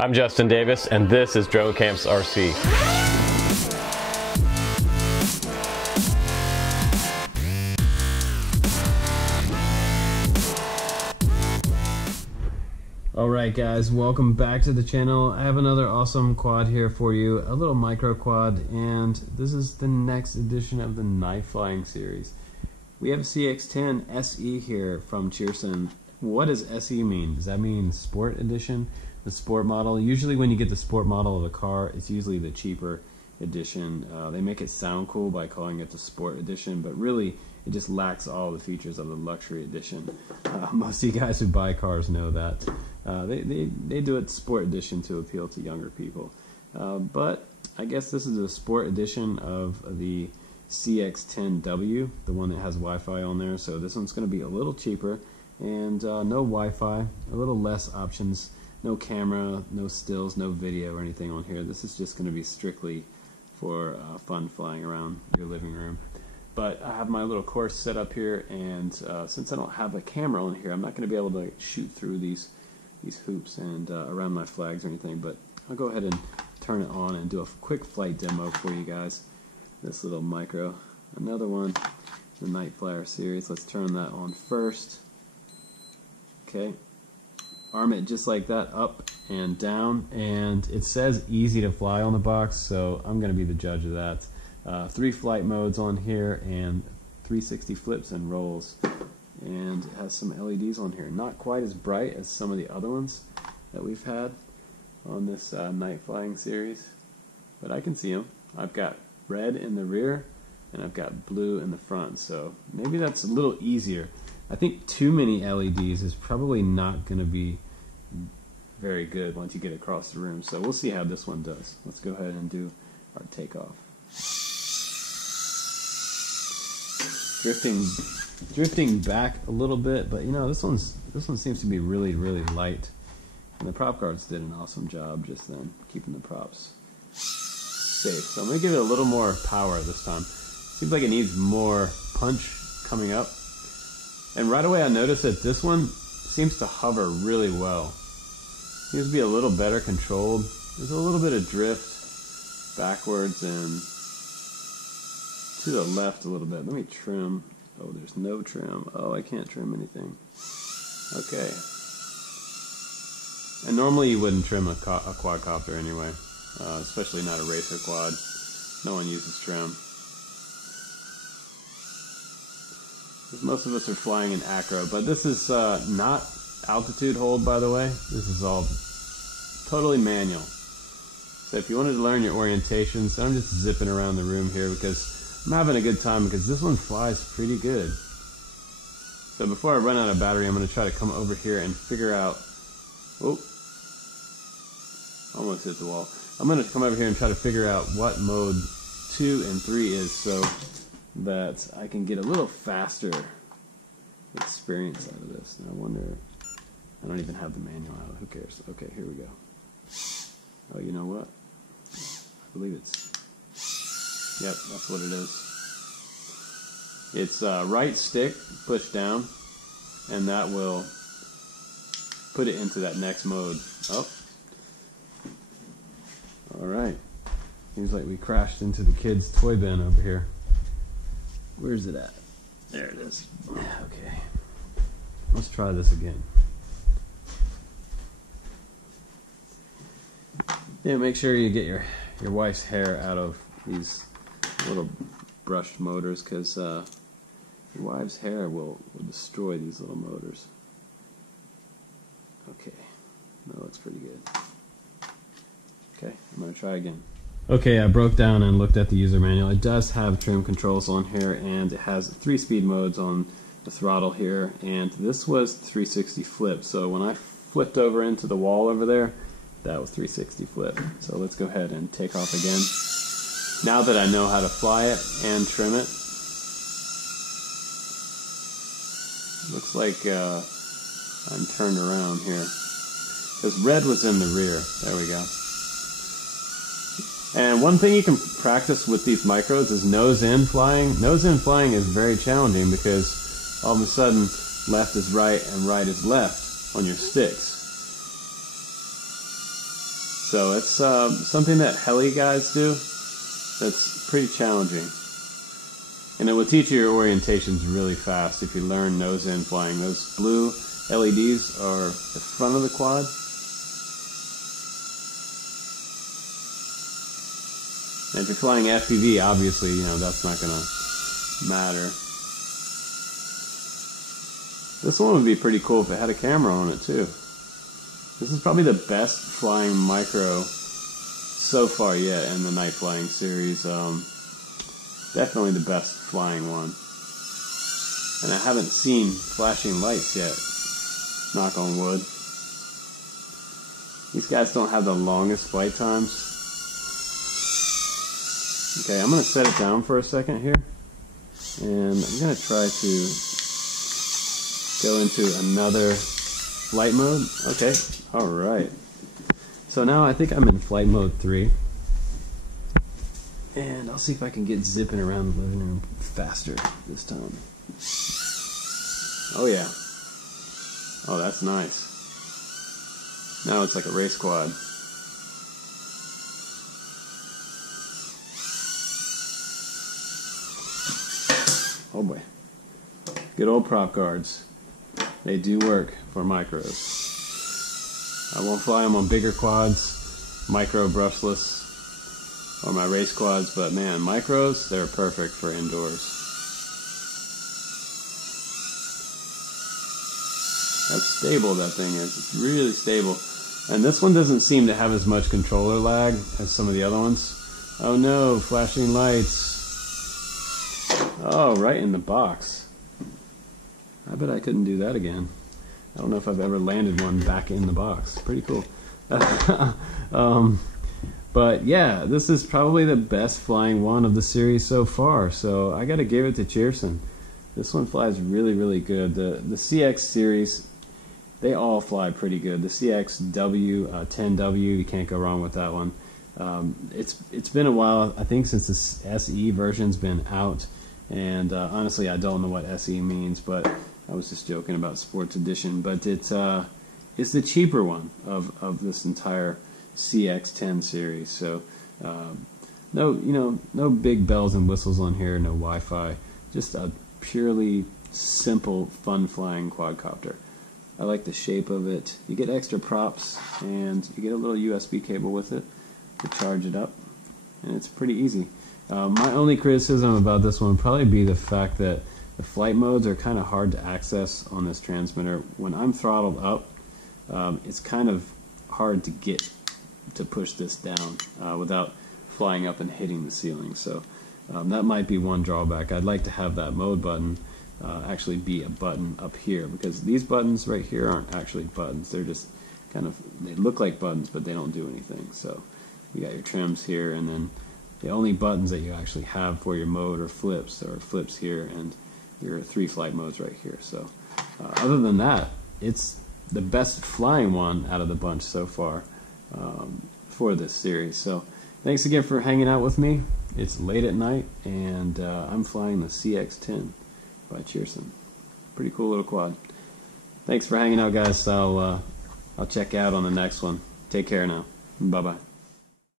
I'm Justin Davis, and this is Drone Camps RC. Alright guys, welcome back to the channel. I have another awesome quad here for you, a little micro quad, and this is the next edition of the night flying series. We have CX-10SE here from Cheerson. What does SE mean? Does that mean Sport Edition? The Sport model? Usually when you get the Sport model of a car, it's usually the cheaper edition. They make it sound cool by calling it the Sport Edition, but really it just lacks all the features of the Luxury Edition. Most of you guys who buy cars know that. They do it Sport Edition to appeal to younger people. But I guess this is a Sport Edition of the CX-10W, the one that has Wi-Fi on there. So this one's going to be a little cheaper and no Wi-Fi, a little less options, no camera, no stills, no video or anything on here. This is just going to be strictly for fun flying around your living room. But I have my little course set up here, and since I don't have a camera on here, I'm not going to be able to shoot through these hoops and around my flags or anything, but I'll go ahead and turn it on and do a quick flight demo for you guys. This little micro, another one, the Night Flyer series. Let's turn that on first. Okay, arm it just like that, up and down, and it says easy to fly on the box, so I'm going to be the judge of that. 3 flight modes on here and 360 flips and rolls, and it has some LEDs on here. Not quite as bright as some of the other ones that we've had on this night flying series, but I can see them. I've got red in the rear and I've got blue in the front, so maybe that's a little easier. I think too many LEDs is probably not going to be very good once you get across the room, so we'll see how this one does. Let's go ahead and do our takeoff. Drifting back a little bit, but you know, this one seems to be really light, and the prop guards did an awesome job just then keeping the props safe. So I'm gonna give it a little more power this time. Seems like it needs more punch coming up, and right away I noticed that this one seems to hover really well. Seems to be a little better controlled. There's a little bit of drift backwards and to the left a little bit. Let me trim. Oh, there's no trim. Oh, I can't trim anything. Okay. And normally you wouldn't trim a quadcopter anyway, especially not a racer quad. No one uses trim. Most of us are flying in acro, but this is not altitude hold, by the way. This is all totally manual. So if you wanted to learn your orientations, I'm just zipping around the room here because I'm having a good time, because this one flies pretty good. So before I run out of battery, I'm going to try to come over here and figure out... Oh, almost hit the wall. I'm going to come over here and try to figure out what mode 2 and 3 is, so that I can get a little faster experience out of this. Now I wonder... I don't even have the manual out. Who cares? Okay, here we go. Oh, you know what? I believe it's... Yep, that's what it is. It's right stick, push down, and that will put it into that next mode. Oh. Alright. Seems like we crashed into the kids' toy bin over here. Where's it at? There it is. Okay. Let's try this again. Yeah, make sure you get your wife's hair out of these little brushed motors, because your wife's hair will destroy these little motors. Okay, that looks pretty good. Okay, I'm going to try again. Okay, I broke down and looked at the user manual. It does have trim controls on here, and it has 3 speed modes on the throttle here, and this was 360 flip, so when I flipped over into the wall over there, that was 360 flip. So let's go ahead and take off again. Now that I know how to fly it and trim it, looks like I'm turned around here, because red was in the rear. There we go. And one thing you can practice with these micros is nose-in flying. Nose-in flying is very challenging because all of a sudden left is right and right is left on your sticks. So it's something that heli guys do that's pretty challenging. And it will teach you your orientations really fast if you learn nose-in flying. Those blue LEDs are the front of the quad. And if you're flying FPV, obviously, you know, that's not going to matter. This one would be pretty cool if it had a camera on it too. This is probably the best flying micro so far yet in the night flying series. Definitely the best flying one. And I haven't seen flashing lights yet. Knock on wood. These guys don't have the longest flight times. Okay, I'm going to set it down for a second here. And I'm going to try to go into another flight mode. Okay, alright. So now I think I'm in flight mode 3. And I'll see if I can get zipping around the living room faster this time. Oh yeah. Oh, that's nice. Now it's like a race quad. Oh boy. Good old prop guards. They do work for micros. I won't fly them on bigger quads, micro brushless, or my race quads, but man, micros, they're perfect for indoors. How stable that thing is. It's really stable. And this one doesn't seem to have as much controller lag as some of the other ones. Oh no, flashing lights. Oh, right in the box. I bet I couldn't do that again. I don't know if I've ever landed one back in the box. Pretty cool. But yeah, this is probably the best flying one of the series so far. So I got to give it to Cheerson. This one flies really, really good. The CX series, they all fly pretty good. The CX-10W, you can't go wrong with that one. It's been a while, I think, since the SE version's been out. And honestly, I don't know what SE means, but I was just joking about Sports Edition. But it's the cheaper one of this entire CX-10 series. So no big bells and whistles on here, no Wi-Fi, just a purely simple, fun flying quadcopter. I like the shape of it. You get extra props, and you get a little USB cable with it to charge it up, and it's pretty easy. My only criticism about this one would probably be the fact that the flight modes are kind of hard to access on this transmitter. When I'm throttled up, it's kind of hard to get to push this down without flying up and hitting the ceiling. So that might be one drawback. I'd like to have that mode button actually be a button up here, because these buttons right here aren't actually buttons. They're just kind of, they look like buttons, but they don't do anything. So you got your trims here, and then the only buttons that you actually have for your mode are flips here, and your 3 flight modes right here. So other than that, it's the best flying one out of the bunch so far for this series. So thanks again for hanging out with me. It's late at night, and I'm flying the CX-10 by Cheerson. Pretty cool little quad. Thanks for hanging out, guys. I'll check out on the next one. Take care now. Bye-bye.